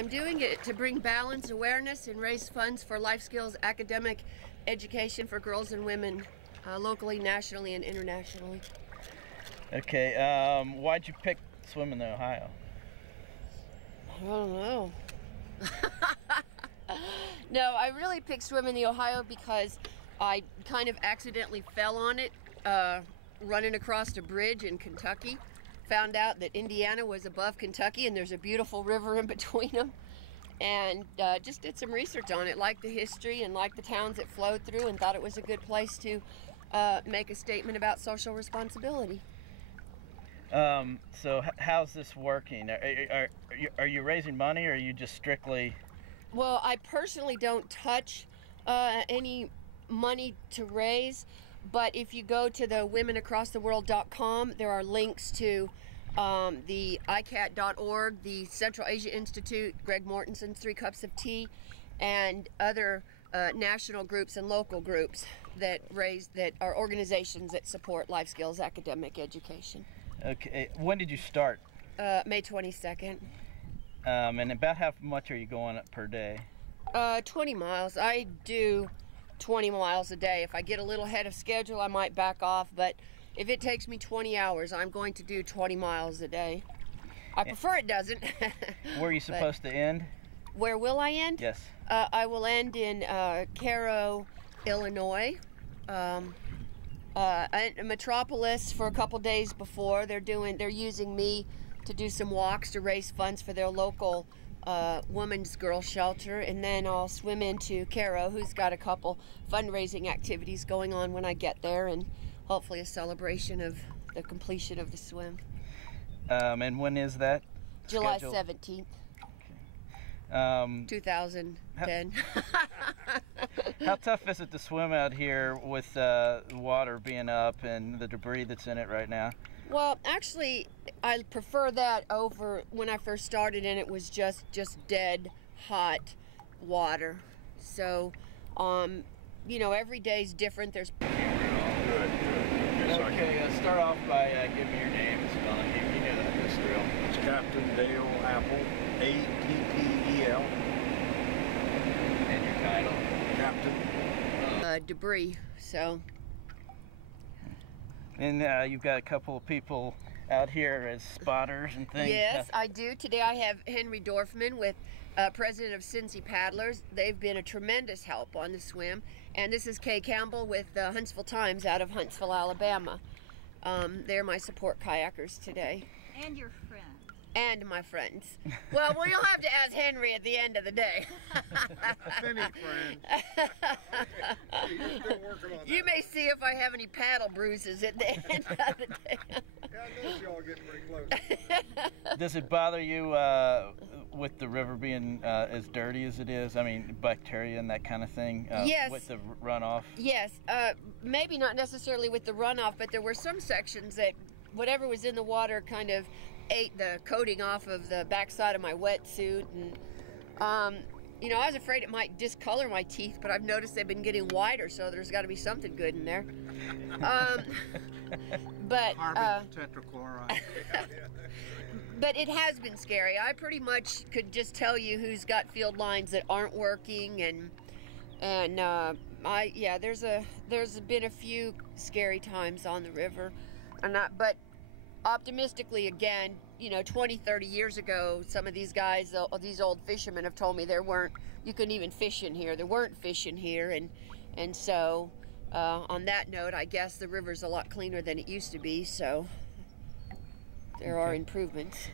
I'm doing it to bring balance, awareness, and raise funds for life skills academic education for girls and women, locally, nationally, and internationally. Okay, why'd you pick swimming the Ohio? I don't know. No, I really picked swimming the Ohio because I kind of accidentally fell on it running across a bridge in Kentucky. Found out that Indiana was above Kentucky and there's a beautiful river in between them. And just did some research on it, liked the history and liked the towns it flowed through, and thought it was a good place to make a statement about social responsibility. So how's this working? Are you raising money, or are you just strictly... Well, I personally don't touch any money to raise, but if you go to the womenacrosstheworld.com, there are links to the ICAT.org, the Central Asia Institute, Greg Mortensen's 3 Cups of Tea, and other national groups and local groups that are organizations that support life skills academic education. Okay, when did you start? May 22nd. And about how much are you going up per day? 20 miles. I do 20 miles a day. If I get a little ahead of schedule, I might back off, but if it takes me 20 hours, I'm going to do 20 miles a day. I prefer it doesn't. Where are you supposed to end? Where will I end? Yes. I will end in Cairo, Illinois. Metropolis for a couple days before. They're using me to do some walks to raise funds for their local women's girl shelter, and then I'll swim into Cairo, who's got a couple fundraising activities going on when I get there, and hopefully a celebration of the completion of the swim. And when is that? July scheduled? 17th. 2010. How tough is it to swim out here with the water being up and the debris that's in it right now? Well, actually, I prefer that over when I first started, and it was just dead hot water. So, you know, every day's different. There's Good. Okay, start off by giving me your name and spelling. You know that this drill. It's Captain Dale Apple, A-P-P-E-L. And your title? Captain. debris. So. And you've got a couple of people out here as spotters and things. Yes, I do. Today I have Henry Dorfman with president of Cincy Paddlers. They've been a tremendous help on the swim. And this is Kay Campbell with the Huntsville Times out of Huntsville, Alabama. They're my support kayakers today. And your friend. And my friends. Well, you'll have to ask Henry at the end of the day. Many friends. You're still working on that. You may see if I have any paddle bruises at the end of the day. Yeah, I noticed y'all getting pretty close. Does it bother you with the river being as dirty as it is? I mean, bacteria and that kind of thing? Yes. With the runoff? Yes. Maybe not necessarily with the runoff, but there were some sections that whatever was in the water kind of ate the coating off of the backside of my wetsuit, and you know, I was afraid it might discolor my teeth, but I've noticed they've been getting whiter, so there's got to be something good in there. But Carbon tetrachloride. but it has been scary. I pretty much could just tell you who's got field lines that aren't working, and there's been a few scary times on the river, but optimistically, again, you know, 20, 30 years ago, some of these guys, these old fishermen have told me you couldn't even fish in here. There weren't fish in here, and so on that note, I guess the river's a lot cleaner than it used to be, so there are improvements.